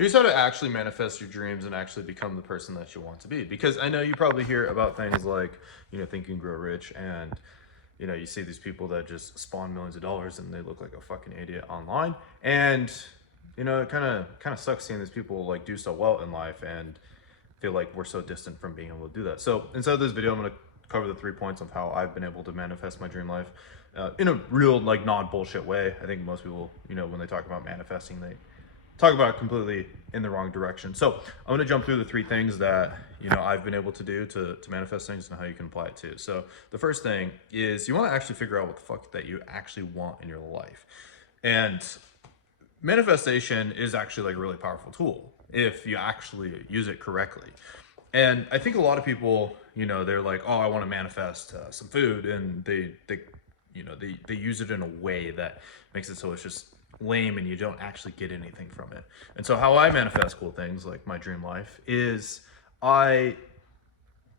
Here's how to actually manifest your dreams and actually become the person that you want to be. Because I know you probably hear about things like, Think and Grow Rich, and you see these people that just spawn millions of dollars and they look like a fucking idiot online. And it kind of sucks seeing these people like do so well in life and feel like we're so distant from being able to do that. So inside this video, I'm going to cover the 3 points of how I've been able to manifest my dream life in a real like non-bullshit way. I think most people, when they talk about manifesting, they talk about it completely in the wrong direction. So I'm going to jump through the 3 things that I've been able to do to manifest things and how you can apply it too. So the first thing is you want to actually figure out what the fuck that you actually want in your life. And manifestation is actually like a really powerful tool if you actually use it correctly. And I think a lot of people, they're like, oh, I want to manifest some food, and they use it in a way that makes it so it's just lame and you don't actually get anything from it. And so how I manifest cool things like my dream life is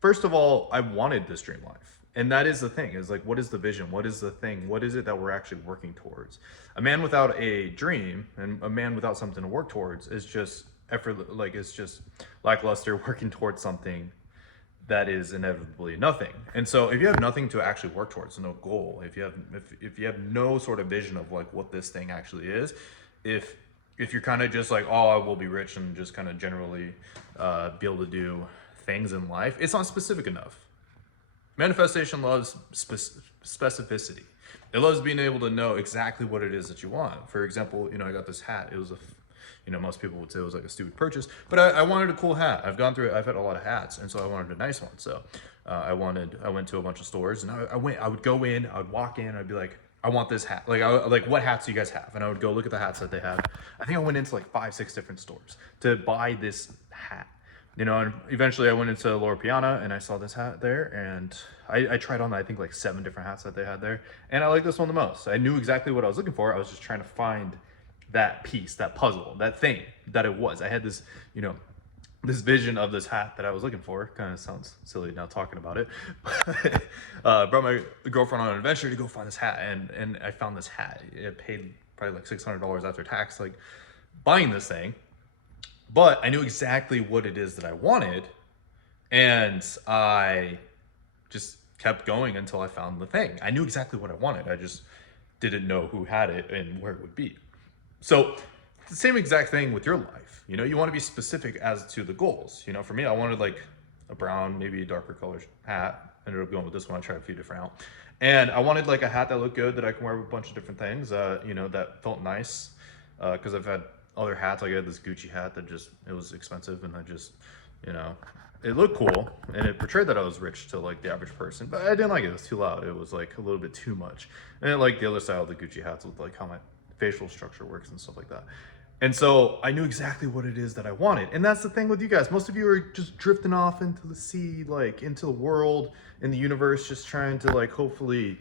first of all, I wanted this dream life. And that is the thing, is like, what is the vision? What is the thing? What is it that we're actually working towards? A man without a dream and a man without something to work towards is just effort, like it's just lackluster working towards something that is inevitably nothing. And so if you have nothing to actually work towards, no goal, if you have no sort of vision of like what this thing actually is, if you're kind of just like, oh, I will be rich and just kind of generally be able to do things in life, it's not specific enough. Manifestation loves specificity. It loves being able to know exactly what it is that you want. For example, I got this hat. It was most people would say it was like a stupid purchase, but I wanted a cool hat. I've gone through it. I've had a lot of hats, and so I wanted a nice one. So I went to a bunch of stores, and I would go in, I would walk in, I'd be like, I want this hat. Like, what hats do you guys have? And I would go look at the hats that they have. I think I went into like 5-6 different stores to buy this hat. And eventually I went into Loro Piana and I saw this hat there, and I tried on, I think, like 7 different hats that they had there. And I like this one the most. I knew exactly what I was looking for. I was just trying to find that piece, that puzzle, that thing that it was. I had this, this vision of this hat that I was looking for. Kind of sounds silly now talking about it. Brought my girlfriend on an adventure to go find this hat, and I found this hat. It paid probably like $600 after tax, like buying this thing. But I knew exactly what it is that I wanted, and I just kept going until I found the thing. I knew exactly what I wanted. I just didn't know who had it and where it would be. So it's the same exact thing with your life. You want to be specific as to the goals. For me, I wanted like a brown, maybe a darker color hat. I ended up going with this one. I tried a few different out. And I wanted like a hat that looked good, that I can wear with a bunch of different things, that felt nice. Because I've had other hats. Like I had this Gucci hat that it was expensive, and I just, it looked cool and it portrayed that I was rich to like the average person, but I didn't like it. It was too loud. It was like a little bit too much. And I like the other side of the Gucci hats with like how my facial structure works and stuff like that. And so I knew exactly what it is that I wanted. And that's the thing with you guys. Most of you are just drifting off into the sea, like into the world, in the universe, just trying to like hopefully,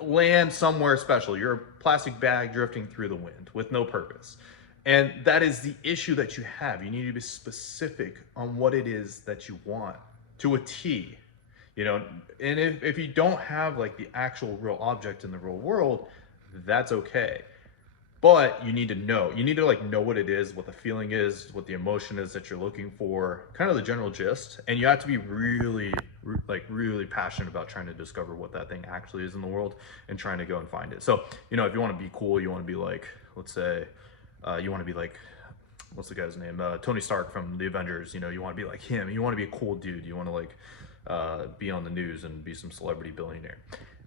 land somewhere special. You're a plastic bag drifting through the wind with no purpose. And that is the issue that you have. You need to be specific on what it is that you want to a T. And if you don't have like the actual real object in the real world, that's okay. But you need to know. You need to like know what it is, what the feeling is, what the emotion is that you're looking for, kind of the general gist. And you have to be really passionate about trying to discover what that thing actually is in the world and trying to go and find it. So, if you want to be cool, you want to be like, let's say, you want to be like, what's the guy's name? Tony Stark from the Avengers. You want to be like him. You want to be a cool dude. You want to like be on the news and be some celebrity billionaire.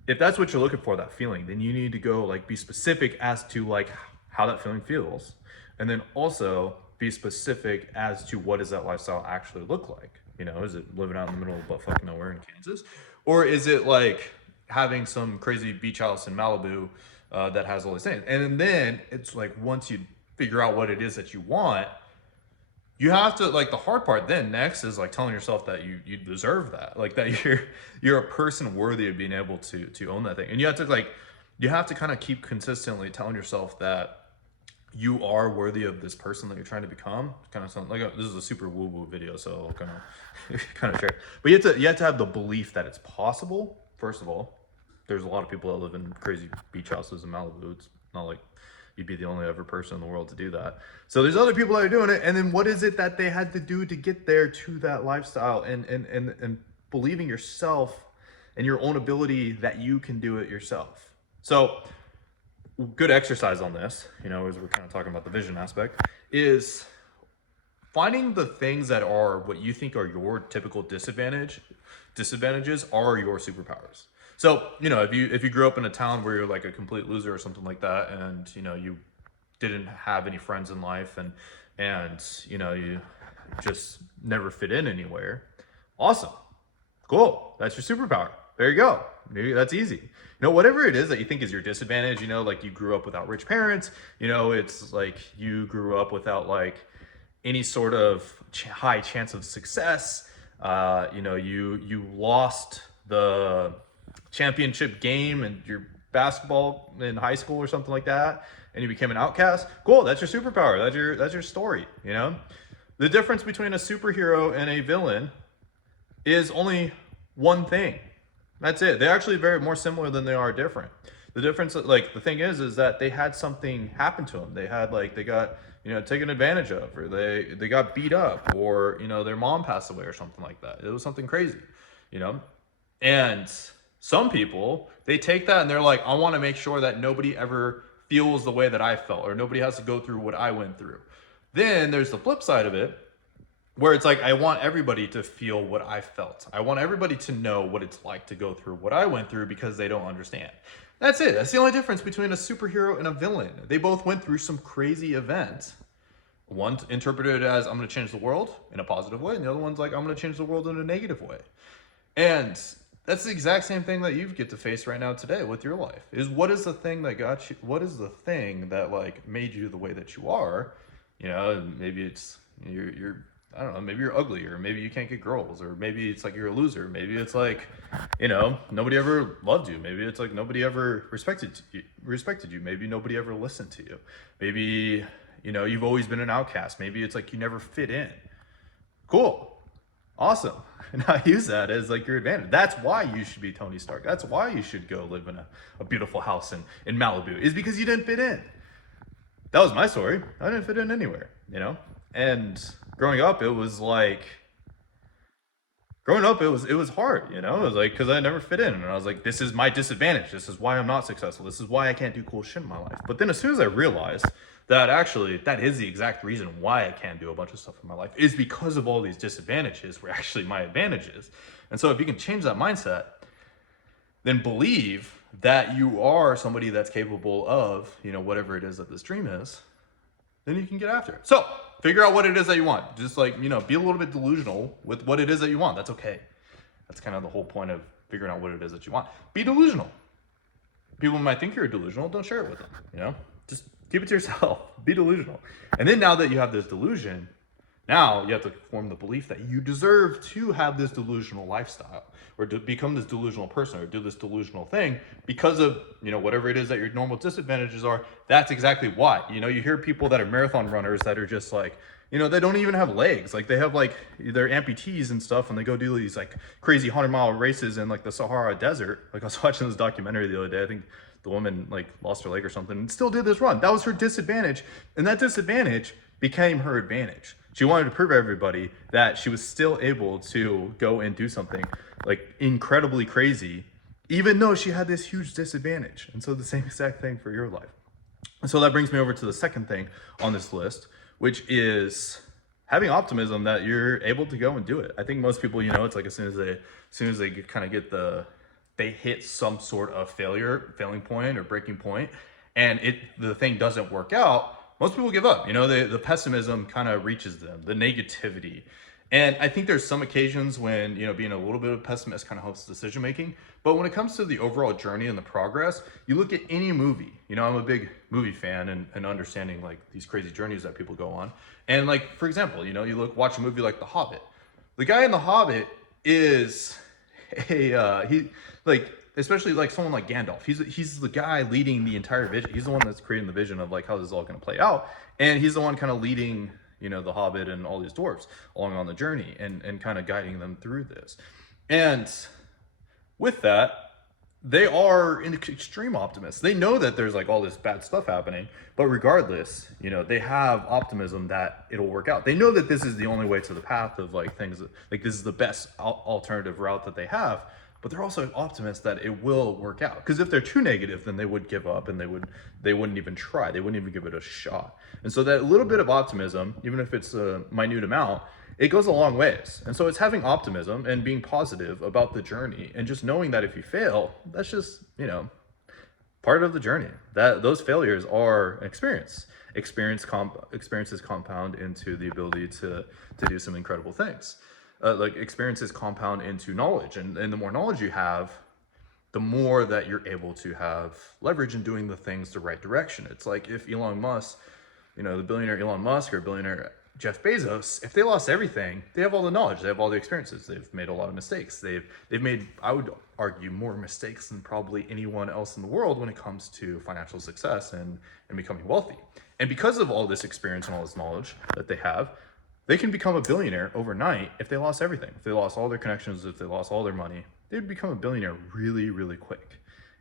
If that's what you're looking for, that feeling, then you need to go like be specific as to like how that feeling feels. And then also be specific as to what does that lifestyle actually look like? Is it living out in the middle of butt fucking nowhere in Kansas? Or is it like having some crazy beach house in Malibu that has all these things? And then it's like, once you figure out what it is that you want, you have to, like, the hard part then next is like telling yourself that you deserve that, like that you're a person worthy of being able to own that thing. And you have to kind of keep consistently telling yourself that you are worthy of this person that you're trying to become. Kind of sound like this is a super woo-woo video, so I'll kind of share. But you have to have the belief that it's possible. First of all, there's a lot of people that live in crazy beach houses in Malibu. It's not like you'd be the only ever person in the world to do that. So there's other people that are doing it, and then what is it that they had to do to get there to that lifestyle, and believing yourself and your own ability that you can do it yourself. So good exercise on this, you know, as we're kind of talking about the vision aspect, is finding the things that are what you think are your typical disadvantages are your superpowers. So, you know, if you grew up in a town where you're like a complete loser or something like that, and you know, you didn't have any friends in life, and you know, you just never fit in anywhere, awesome, cool, that's your superpower. There you go. Maybe that's easy. You know, whatever it is that you think is your disadvantage, you know, like you grew up without rich parents, you know, it's like you grew up without like any sort of high chance of success. You know, you lost the championship game in your basketball in high school or something like that, and you became an outcast. Cool, that's your superpower. That's your story. You know, the difference between a superhero and a villain is only one thing. That's it. They're actually very more similar than they are different. The difference, like the thing is that they had something happen to them. They had like, they got, you know, taken advantage of, or they got beat up, or, you know, their mom passed away or something like that. It was something crazy, you know? And some people, they take that and they're like, I want to make sure that nobody ever feels the way that I felt, or nobody has to go through what I went through. Then there's the flip side of it, where it's like, I want everybody to feel what I felt. I want everybody to know what it's like to go through what I went through, because they don't understand. That's it. That's the only difference between a superhero and a villain. They both went through some crazy event. One interpreted it as, I'm going to change the world in a positive way, and the other one's like, I'm going to change the world in a negative way. And that's the exact same thing that you get to face right now today with your life, is what is the thing that got you, what is the thing that like made you the way that you are? You know, maybe it's you're I don't know, maybe you're ugly, or maybe you can't get girls, or maybe it's like you're a loser. Maybe it's like, you know, nobody ever loved you. Maybe it's like nobody ever respected you. Maybe nobody ever listened to you. Maybe, you know, you've always been an outcast. Maybe it's like you never fit in. Cool. Awesome. And I use that as like your advantage. That's why you should be Tony Stark. That's why you should go live in a beautiful house in Malibu, is because you didn't fit in. That was my story. I didn't fit in anywhere, you know? And growing up, it was like, it was hard, you know? It was like, because I never fit in. And I was like, this is my disadvantage. This is why I'm not successful. This is why I can't do cool shit in my life. But then as soon as I realized that actually, that is the exact reason why I can't do a bunch of stuff in my life, is because of all these disadvantages were actually my advantages. And so if you can change that mindset, then believe that you are somebody that's capable of, you know, whatever it is that this dream is, then you can get after it. So figure out what it is that you want. Just like, you know, be a little bit delusional with what it is that you want. That's okay. That's kind of the whole point of figuring out what it is that you want. Be delusional. People might think you're delusional. Don't share it with them, you know? Just keep it to yourself. Be delusional. And then now that you have this delusion, now you have to form the belief that you deserve to have this delusional lifestyle, or to become this delusional person, or do this delusional thing because of, you know, whatever it is that your normal disadvantages are. That's exactly why. You know, you hear people that are marathon runners that are just like, you know, they don't even have legs. Like they have like, they're amputees and stuff, and they go do these like crazy 100-mile races in like the Sahara Desert. Like I was watching this documentary the other day. I think the woman like lost her leg or something and still did this run. That was her disadvantage. And that disadvantage became her advantage. She wanted to prove to everybody that she was still able to go and do something like incredibly crazy, even though she had this huge disadvantage. And so the same exact thing for your life. And so that brings me over to the second thing on this list, which is having optimism that you're able to go and do it. I think most people, you know, it's like as soon as they kind of get they hit some sort of failing point or breaking point, and the thing doesn't work out, most people give up. You know, the pessimism kind of reaches them, the negativity. And I think there's some occasions when, you know, being a little bit of a pessimist kind of helps decision making. But when it comes to the overall journey and the progress, you look at any movie. You know, I'm a big movie fan, and understanding like these crazy journeys that people go on. And like, for example, you know, watch a movie like The Hobbit. The guy in The Hobbit is especially like someone like Gandalf. He's the guy leading the entire vision. He's the one that's creating the vision of like how this is all going to play out. And he's the one kind of leading, you know, the Hobbit and all these dwarves along on the journey, and kind of guiding them through this. And with that, they are an extreme optimists. They know that there's like all this bad stuff happening, but regardless, they have optimism that it'll work out. They know that this is the only way to the path of like things like this is the best alternative route that they have, but they're also optimists that it will work out. Because if they're too negative, then they would give up and they wouldn't even try. They wouldn't even give it a shot. And so that little bit of optimism, even if it's a minute amount, it goes a long ways. And so it's having optimism and being positive about the journey and just knowing that if you fail, that's just, part of the journey. That those failures are an experience. Experiences compound into the ability to do some incredible things. Like experiences compound into knowledge, and the more knowledge you have, the more that you're able to have leverage in doing the things the right direction. It's like if Elon Musk, the billionaire Elon Musk or billionaire Jeff Bezos, if they lost everything, they have all the knowledge, they have all the experiences, they've made a lot of mistakes. They've made, I would argue, more mistakes than probably anyone else in the world when it comes to financial success and becoming wealthy. And because of all this experience and all this knowledge that they have, they can become a billionaire overnight if they lost everything. If they lost all their connections, if they lost all their money, they'd become a billionaire really, really quick.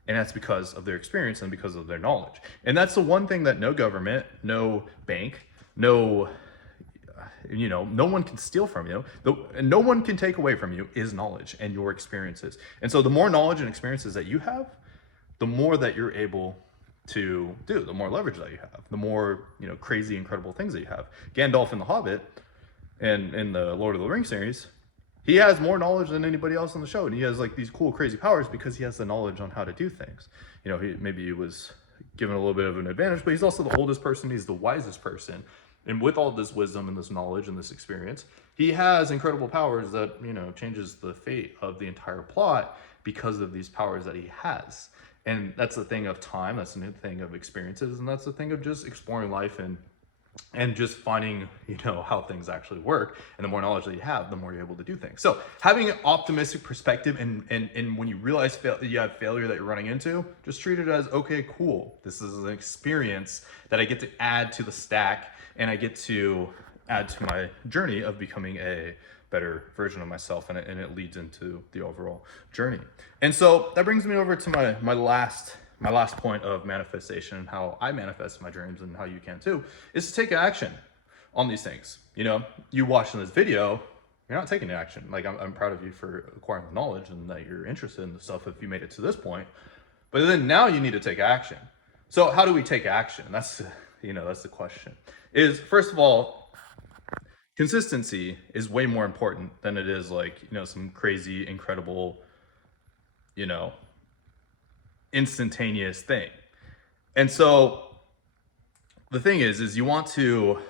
And that's because of their experience and because of their knowledge. And that's the one thing that no government, no bank, no one can steal from you. And no one can take away from you is knowledge and your experiences. And so the more knowledge and experiences that you have, the more that you're able to do, the more leverage that you have, the more, crazy, incredible things that you have. Gandalf in The Hobbit and in the Lord of the Rings series, he has more knowledge than anybody else on the show. And he has like these cool, crazy powers because he has the knowledge on how to do things. Maybe he was given a little bit of an advantage, but he's also the oldest person. He's the wisest person. And with all this wisdom and this knowledge and this experience, he has incredible powers that, changes the fate of the entire plot because of these powers that he has. And that's the thing of time, that's the thing of experiences, and that's the thing of just exploring life and just finding, how things actually work. And the more knowledge that you have, the more you're able to do things. So having an optimistic perspective and when you realize you have failure that you're running into, just treat it as, okay, cool. This is an experience that I get to add to the stack, and I get to add to my journey of becoming a better version of myself, and it leads into the overall journey. And so that brings me over to my last point of manifestation, and how I manifest my dreams, and how you can too, is to take action on these things. You watching this video, you're not taking action. Like I'm proud of you for acquiring the knowledge and that you're interested in the stuff if you made it to this point. But then now you need to take action. So how do we take action? That's the question. Is first of all, consistency is way more important than it is like, some crazy, incredible, instantaneous thing. And so the thing is you want to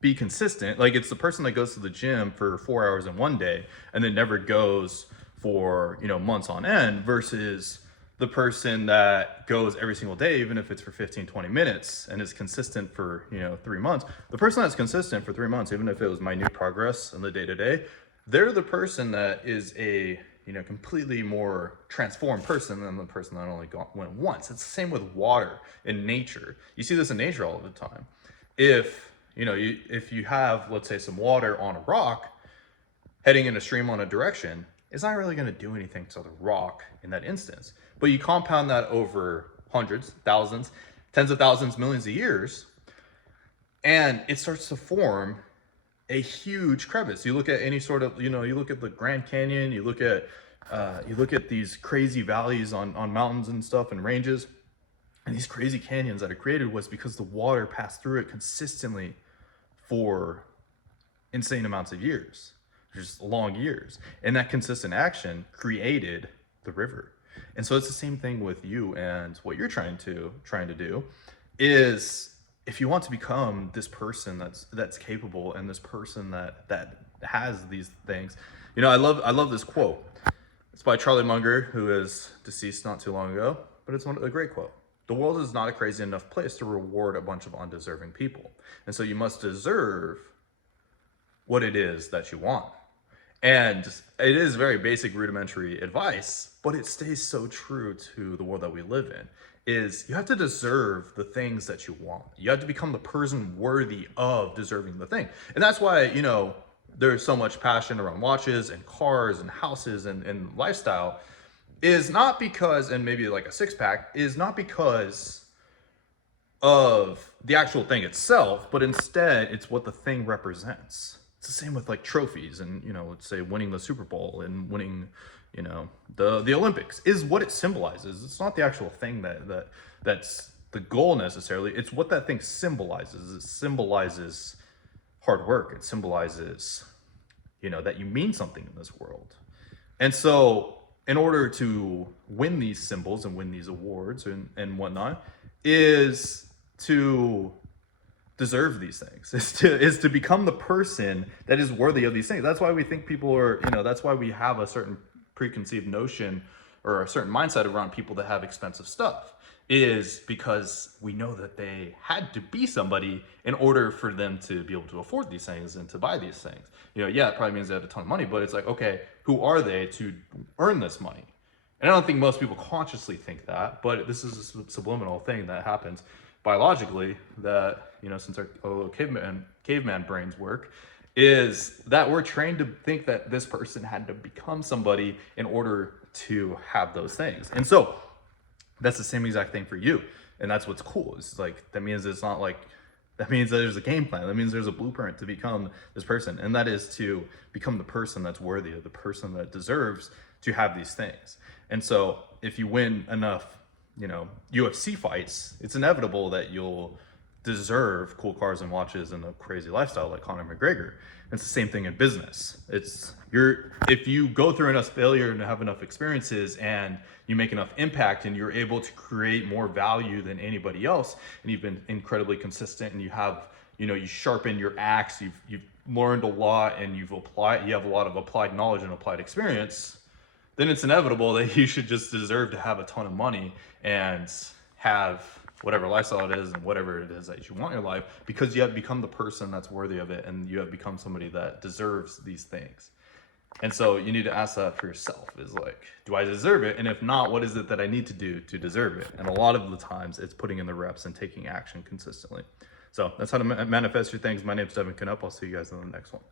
be consistent. Like it's the person that goes to the gym for 4 hours in one day and then never goes for, months on end, versus the person that goes every single day, even if it's for 15, 20 minutes, and is consistent for, 3 months. The person that's consistent for 3 months, even if it was minute progress in the day-to-day, they're the person that is a, completely more transformed person than the person that only went once. It's the same with water in nature. You see this in nature all the time. If you have, let's say, some water on a rock heading in a stream on a direction, it's not really going to do anything to the rock in that instance. But you compound that over hundreds, thousands, tens of thousands, millions of years, and it starts to form a huge crevice. You look at any sort of, you look at the Grand Canyon, you look at these crazy valleys on mountains and stuff and ranges, and these crazy canyons that are created was because the water passed through it consistently for insane amounts of years, just long years. And that consistent action created the river. And so it's the same thing with you, and what you're trying to do is, if you want to become this person that's capable, and this person that has these things, I love this quote. It's by Charlie Munger, who is deceased not too long ago, but it's a great quote. The world is not a crazy enough place to reward a bunch of undeserving people. And so you must deserve what it is that you want. And it is very basic, rudimentary advice, but it stays so true to the world that we live in, is you have to deserve the things that you want. You have to become the person worthy of deserving the thing. And that's why, there's so much passion around watches and cars and houses and lifestyle, is not because, and maybe like a six pack, is not because of the actual thing itself, but instead it's what the thing represents. It's the same with like trophies and, let's say winning the Super Bowl and winning, the Olympics is what it symbolizes. It's not the actual thing that's the goal necessarily. It's what that thing symbolizes. It symbolizes hard work. It symbolizes, that you mean something in this world. And so in order to win these symbols and win these awards and whatnot, is to deserve these things, is to become the person that is worthy of these things. That's why we think people are, that's why we have a certain preconceived notion or a certain mindset around people that have expensive stuff, is because we know that they had to be somebody in order for them to be able to afford these things and to buy these things. Yeah, it probably means they have a ton of money, but it's like, okay, who are they to earn this money? And I don't think most people consciously think that, but this is a subliminal thing that happens biologically, that, since our little caveman brains work, is that we're trained to think that this person had to become somebody in order to have those things. And so that's the same exact thing for you. And that's what's cool. It's like, that means it's not like, that means that there's a game plan. That means there's a blueprint to become this person. And that is to become the person that's worthy of, the person that deserves to have these things. And so if you win enough, UFC fights, it's inevitable that you'll deserve cool cars and watches and a crazy lifestyle like Conor McGregor. It's the same thing in business. If you go through enough failure and have enough experiences and you make enough impact and you're able to create more value than anybody else, and you've been incredibly consistent and you have, you sharpen your axe, you've learned a lot and you have a lot of applied knowledge and applied experience, then it's inevitable that you should just deserve to have a ton of money and have whatever lifestyle it is and whatever it is that you want in your life, because you have become the person that's worthy of it and you have become somebody that deserves these things. And so you need to ask that for yourself, is like, do I deserve it? And if not, what is it that I need to do to deserve it? And a lot of the times it's putting in the reps and taking action consistently. So that's how to manifest your things. My name's Canup. I'll see you guys in the next one.